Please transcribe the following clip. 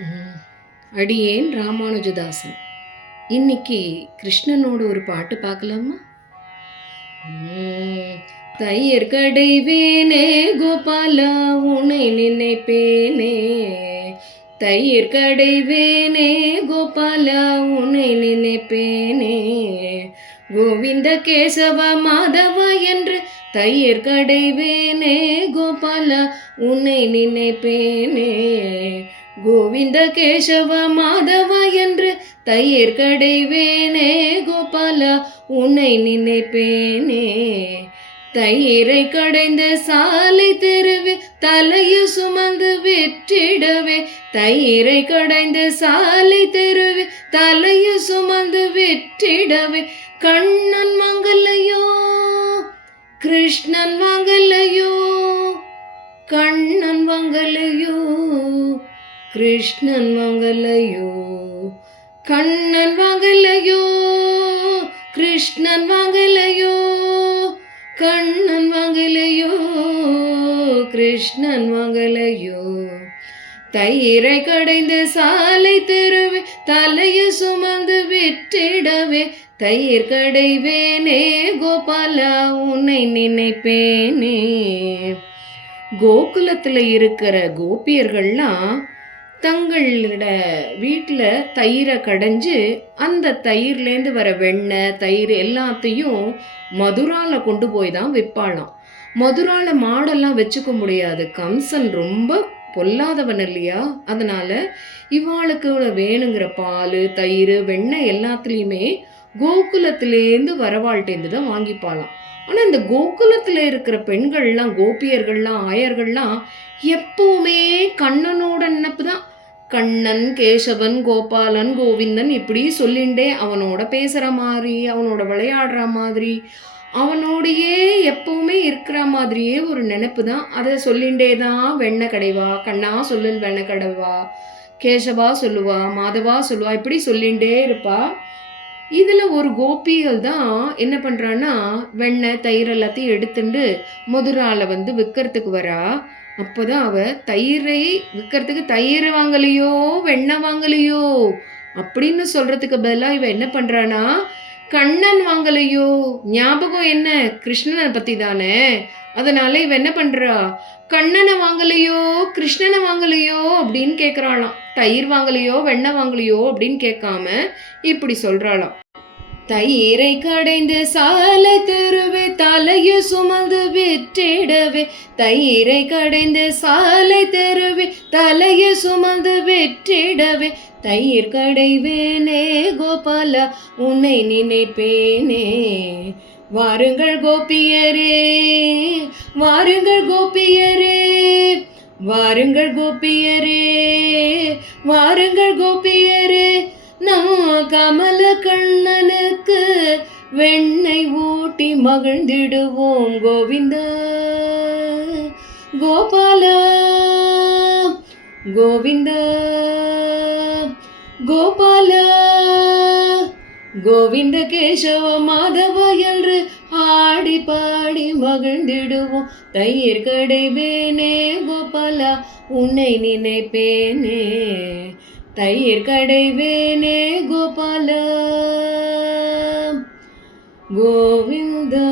ம். அடியேன் ராமானுஜதாசன். இன்னைக்கு கிருஷ்ணனோட ஒரு பாட்டு பார்க்கலாமா? தையர் கடைவேனே கோபாலா உன்னை நினைப்பேனே, தையர் கடைவேனே கோபாலா உன்னை நினைப்பேனே, கோவிந்த கேசவ மாதவா என்று தையர் கடைவேனே கோபாலா உன்னை நினைப்பேனே, கோவிந்த கேசவ மாதவா என்று தையர் கடைவேனே கோபாலா உன்னை நினைப்பேனே, தயிரை கடைந்த சாலை தெருவே தலையை சுமந்து விற்றிடவே, தயிரை கடைந்த சாலை தெருவே தலையை சுமந்து விற்றிடவே, கண்ணன் வாங்கலையோ கிருஷ்ணன் வாங்கலையோ, கண்ணன் வாங்கலையோ கிருஷ்ணன் வாங்கலையோ, கண்ணன் வாங்கலையோ கிருஷ்ணன் வாங்கலையோ, கண்ணன் வாங்கலையோ கிருஷ்ணன் வாங்கலையோ, தயிரை கடைந்த சாலை தெருவே தலையை சுமந்து விற்றிடவே, தயிர் கடைவேனே கோபாலா உன்னை நினைப்பேனே. கோகுலத்தில் இருக்கிற கோபியர்கள்லாம் தங்களோட வீட்டில் தயிரை கடைஞ்சு அந்த தயிர்லேருந்து வர வெண்ணெய் தயிர் எல்லாத்தையும் மதுராவில் கொண்டு போய் தான் விற்பாளாம். மதுராவில் மாடெல்லாம் வச்சுக்க முடியாது, கம்சன் ரொம்ப பொல்லாதவன் இல்லையா, அதனால இவாளுக்கு வேணுங்கிற பால் தயிர் வெண்ணெய் எல்லாத்துலேயுமே கோகுலத்திலேருந்து வரவாழ்கிட்டேருந்து தான் வாங்கிப்பாளாம். ஆனால் இந்த கோகுலத்தில் இருக்கிற பெண்கள்லாம் கோபியர்கள்லாம் ஆயர்கள்லாம் எப்பவுமே கண்ணனோட நினப்பு தான். கண்ணன் கேசவன் கோபாலன் கோவிந்தன் இப்படி சொல்லிண்டே அவனோட பேசுகிற மாதிரி அவனோட விளையாடுற மாதிரி அவனோடையே எப்பவுமே இருக்கிற மாதிரியே ஒரு நினைப்பு தான். அதை சொல்லிண்டே தான் வெண்ணெய் கடைவா, கண்ணா சொல்லுன்னு வெண்ணெய் கடைவா, கேசவா சொல்லுவா, மாதவா சொல்லுவா, இப்படி சொல்லிண்டே இருப்பா. இதில் ஒரு கோபிகள் தான் என்ன பண்ணுறான்னா வெண்ணெய் தயிர் எல்லாத்தையும் எடுத்துட்டு மதுராவில் விற்கிறதுக்கு வரா. அப்போ தான் அவள் தயிரை விற்கிறதுக்கு தயிர் வாங்கலையோ வெண்ணெய் வாங்கலையோ அப்படின்னு சொல்கிறதுக்கு பதிலாக இவன் என்ன பண்ணுறான்னா கண்ணன் வாங்கலையோ, ஞாபகம் என்ன கிருஷ்ணனை பற்றி தானே, அதனால இவன் என்ன பண்ணுறா கண்ணனை வாங்கலையோ கிருஷ்ணனை வாங்கலையோ அப்படின்னு கேட்குறாளாம். தயிர் வாங்கலையோ வெண்ணெய் வாங்கலையோ அப்படின்னு கேட்காம இப்படி சொல்கிறாளாம். தயிரை கடைந்து சாலை தெருவே தலையை சுமந்து விற்றிடவே, தயிரை கடைந்து சாலை தெருவே தலையை சுமந்து விற்றிடவே, தயிர் கடைவேனே கோபாலா உன்னை நினைப்பேனே. வாருங்கள் கோபியரே வாருங்கள் கோபியரே, வாருங்கள் கோபியரே வாருங்கள் கோபியரே, நம்ம கமல கண்ணனுக்கு வெண்ணெய் ஊட்டி மகிழ்ந்திடுவோம் கோவிந்தா கோபாலா கோவிந்தா கோபாலா, கோவிந்த கேசவ மாதவா என்று ஆடி பாடி மகிழ்ந்திடுவோம், தயிர் கடைவேனே கோபாலா உன்னை நினைப்பேனே, தயிர் கடைவேனே கோபாலா கோவிந்தா.